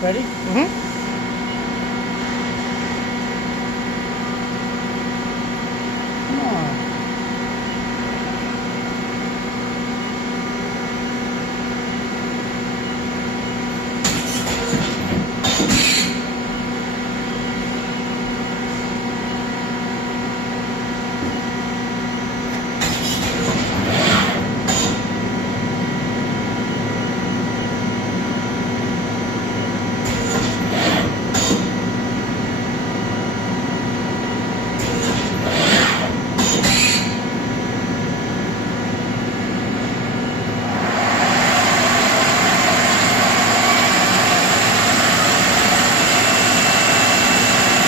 Ready? Mm-hmm. Come on.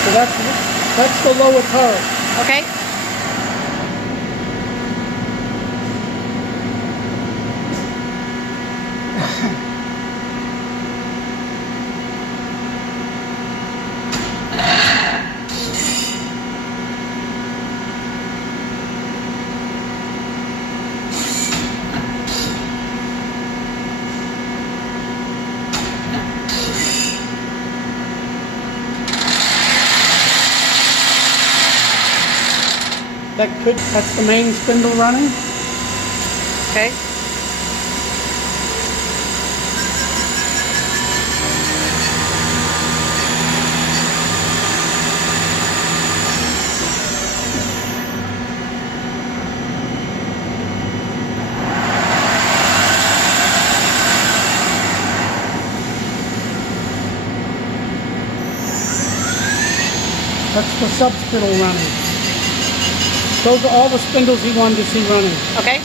So that's the lower turret. Okay. That's the main spindle running. Okay. That's the sub spindle running. Those are all the spindles he wanted to see running. Okay.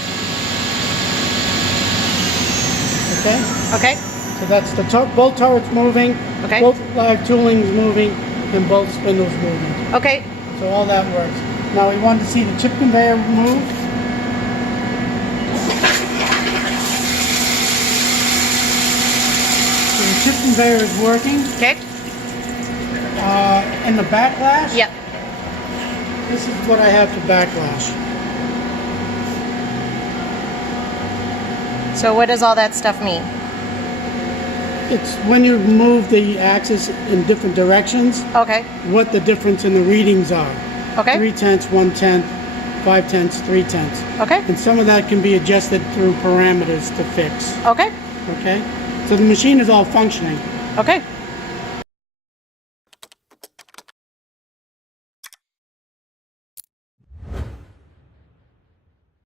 Okay? Okay. So that's the both turrets moving, Okay. both live toolings moving, and both spindles moving. Okay. So all that works. Now we wanted to see the chip conveyor move. So the chip conveyor is working. Okay. And the backlash? Yep. This is what I have for backlash. So what does all that stuff mean? It's when you move the axis in different directions, Okay. what the difference in the readings are. Okay. 3/10, 1/10, 5/10, 3/10. Okay. And some of that can be adjusted through parameters to fix. Okay. Okay? So the machine is all functioning. Okay.